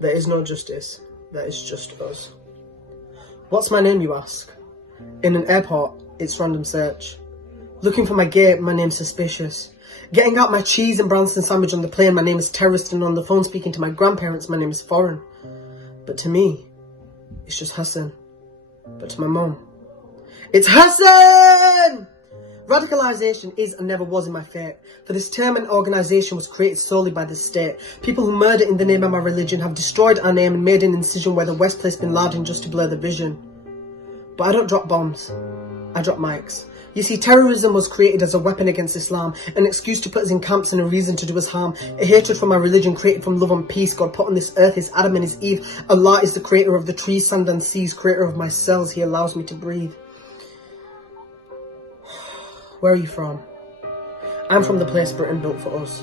There is no justice. There is just us. What's my name, you ask? In an airport, it's random search. Looking for my gate, my name's suspicious. Getting out my cheese and Branston sandwich on the plane, my name is terrorist, and on the phone speaking to my grandparents, my name is foreign. But to me, it's just Hassan. But to my mum, it's Hassan! Radicalisation is and never was in my fate, for this term and organisation was created solely by the state. People who murder in the name of my religion have destroyed our name and made an incision where the West placed bin Laden just to blur the vision. But I don't drop bombs, I drop mics. You see, terrorism was created as a weapon against Islam, an excuse to put us in camps and a reason to do us harm. A hatred for my religion created from love and peace. God put on this earth is Adam and his Eve. Allah is the creator of the trees, sand and seas, creator of my cells. He allows me to breathe. Where are you from? I'm from the place Britain built for us.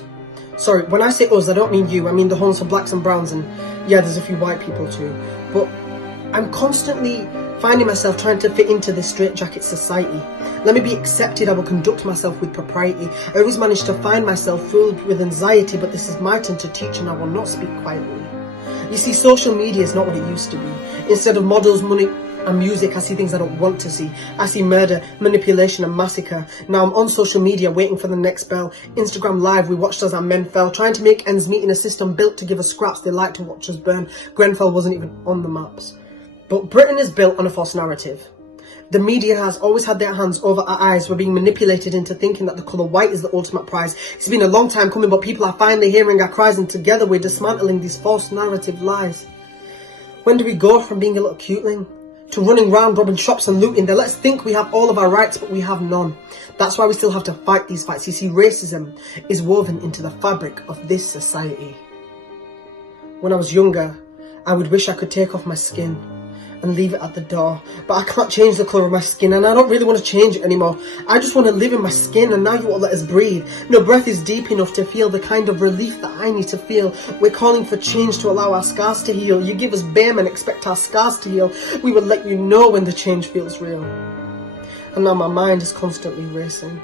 Sorry, when I say us, I don't mean you. I mean the homes for blacks and browns, and yeah, there's a few white people too. But I'm constantly finding myself trying to fit into this straitjacket society. Let me be accepted, I will conduct myself with propriety. I always manage to find myself filled with anxiety, but this is my turn to teach and I will not speak quietly. You see, social media is not what it used to be. Instead of models, money and music, I see things I don't want to see. I see murder, manipulation and massacre. Now I'm on social media waiting for the next bell. Instagram Live, we watched as our men fell, trying to make ends meet in a system built to give us scraps they like to watch us burn. Grenfell wasn't even on the maps. But Britain is built on a false narrative. The media has always had their hands over our eyes. We're being manipulated into thinking that the colour white is the ultimate prize. It's been a long time coming, but people are finally hearing our cries, and together we're dismantling these false narrative lies. When do we go from being a little cuteling to running round robbing shops and looting? They let us think we have all of our rights, but we have none. That's why we still have to fight these fights. You see, racism is woven into the fabric of this society. When I was younger, I would wish I could take off my skin and leave it at the door, but I can't change the colour of my skin, and I don't really want to change it anymore. I just want to live in my skin, and now you won't let us breathe. No breath is deep enough to feel the kind of relief that I need to feel. We're calling for change to allow our scars to heal. You give us BAME and expect our scars to heal. We will let you know when the change feels real. And now my mind is constantly racing.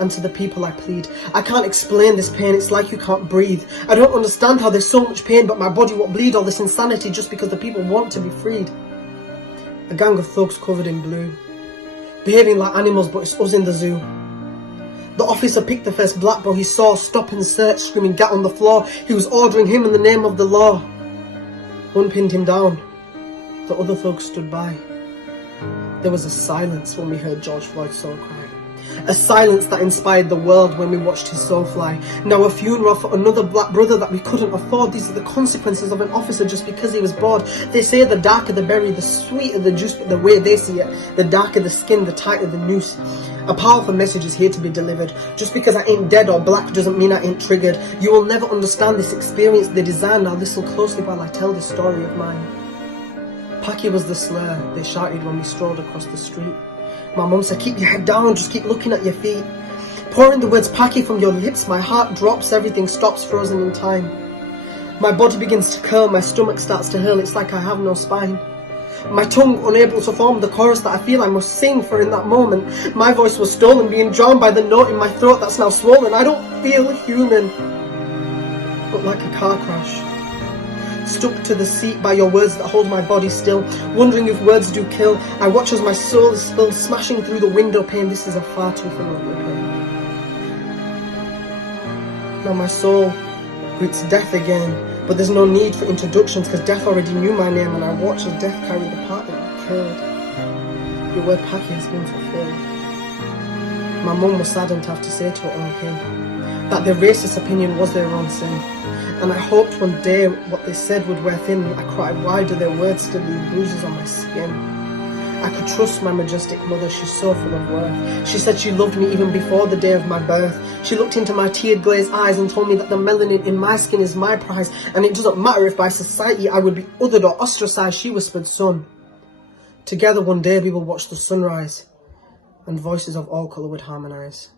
And to the people I plead, I can't explain this pain, it's like you can't breathe. I don't understand how there's so much pain, but my body won't bleed. All this insanity just because the people want to be freed. A gang of thugs covered in blue, behaving like animals, but it's us in the zoo. The officer picked the first black boy he saw, stop and search, screaming "Get on the floor." He was ordering him in the name of the law. One pinned him down, the other thugs stood by. There was a silence when we heard George Floyd's soul cry. A silence that inspired the world when we watched his soul fly. Now a funeral for another black brother that we couldn't afford. These are the consequences of an officer just because he was bored. They say the darker the berry, the sweeter the juice, but the way they see it, the darker the skin, the tighter the noose. A powerful message is here to be delivered. Just because I ain't dead or black doesn't mean I ain't triggered. You will never understand this experience they designed. Now listen closely while I tell this story of mine. Paki was the slur they shouted when we strolled across the street. My mum said, keep your head down, just keep looking at your feet. Pouring the words Paki from your lips, my heart drops, everything stops frozen in time. My body begins to curl, my stomach starts to hurl, it's like I have no spine. My tongue unable to form the chorus that I feel I must sing, for in that moment, my voice was stolen, being drowned by the note in my throat that's now swollen. I don't feel human, but like a car crash. Stuck to the seat by your words that hold my body still, wondering if words do kill. I watch as my soul is spilled, smashing through the window pane. This is a far too familiar pain. Now my soul greets death again, but there's no need for introductions, because death already knew my name, and I watch as death carried the part that you killed. Your word Paki has been fulfilled. My mum was saddened to have to say to her own kin that their racist opinion was their own sin. And I hoped one day what they said would wear thin. I cried, why do their words still leave bruises on my skin? I could trust my majestic mother, she's so full of worth. She said she loved me even before the day of my birth. She looked into my tear glazed eyes and told me that the melanin in my skin is my prize, and it doesn't matter if by society I would be othered or ostracized. She whispered, son, together one day we will watch the sunrise, and voices of all colour would harmonise.